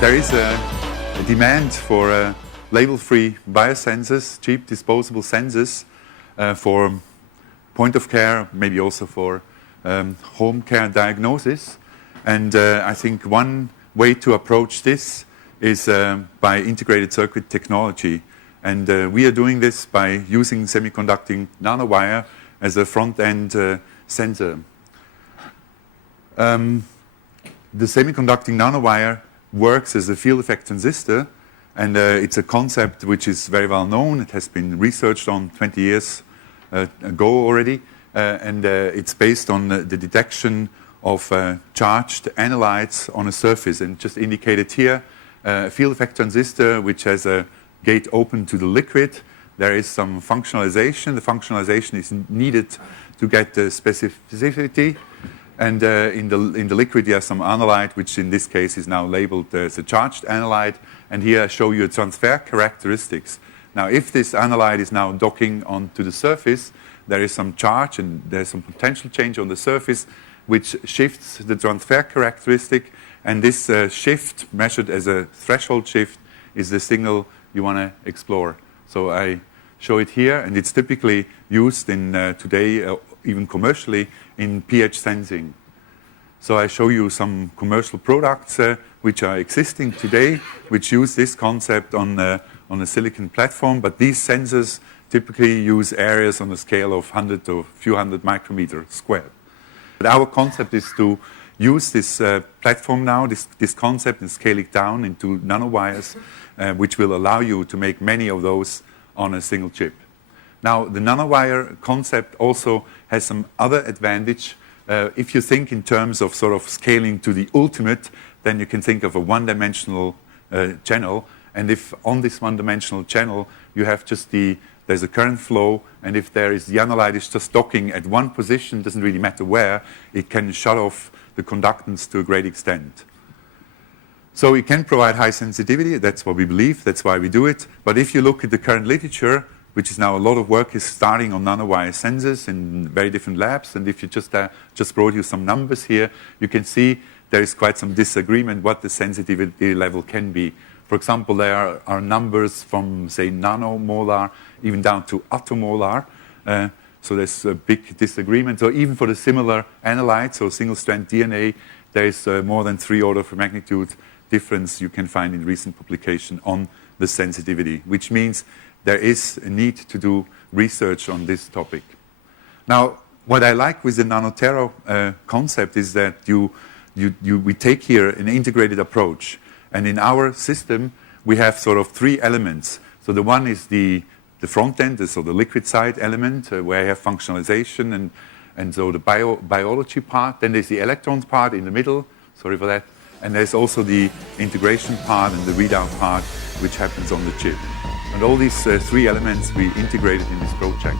There is a demand for label-free biosensors, cheap disposable sensors for point of care, maybe also for home care diagnosis. And I think one way to approach this is by integrated circuit technology. And we are doing this by using semiconducting nanowire as a front-end sensor. The semiconducting nanowire works as a field effect transistor, and it's a concept which is very well known. It has been researched on 20 years ago already, and it's based on the detection of charged analytes on a surface. And just indicated here, a field effect transistor which has a gate open to the liquid. There is some functionalization. The functionalization is needed to get the specificity. And in the liquid, you have some analyte, which in this case is now labeled as a charged analyte. And here I show you transfer characteristics. Now, if this analyte is now docking onto the surface, there is some charge and there's some potential change on the surface, which shifts the transfer characteristic. And this shift, measured as a threshold shift, is the signal you want to explore. So I show it here, and it's typically used in today, even commercially, in pH sensing. So I show you some commercial products which are existing today, which use this concept on a silicon platform. But these sensors typically use areas on a scale of 100 to a few hundred micrometers squared. But our concept is to use this platform now, this concept, and scale it down into nanowires, which will allow you to make many of those on a single chip. Now, the nanowire concept also has some other advantage. If you think in terms of sort of scaling to the ultimate, then you can think of a one-dimensional channel. And if on this one-dimensional channel you have just there's a current flow, and if the analyte is just docking at one position, doesn't really matter where, it can shut off the conductance to a great extent. So it can provide high sensitivity. That's what we believe. That's why we do it. But if you look at the current literature, which is now a lot of work is starting on nanowire sensors in very different labs, and if you just brought you some numbers here, you can see there is quite some disagreement what the sensitivity level can be. For example, there are numbers from, say, nanomolar, even down to attomolar. So there's a big disagreement. So even for the similar analytes, so single-strand DNA, there is more than 3 orders of magnitude difference you can find in recent publication on the sensitivity, which means there is a need to do research on this topic. Now, what I like with the nanotero concept is that we take here an integrated approach. And in our system, we have sort of 3 elements. So the one is the front end, so the liquid side element, where I have functionalization and so the biology part. Then there's the electrons part in the middle. Sorry for that. And there's also the integration part and the readout part, which happens on the chip. And all these 3 elements we integrated in this project.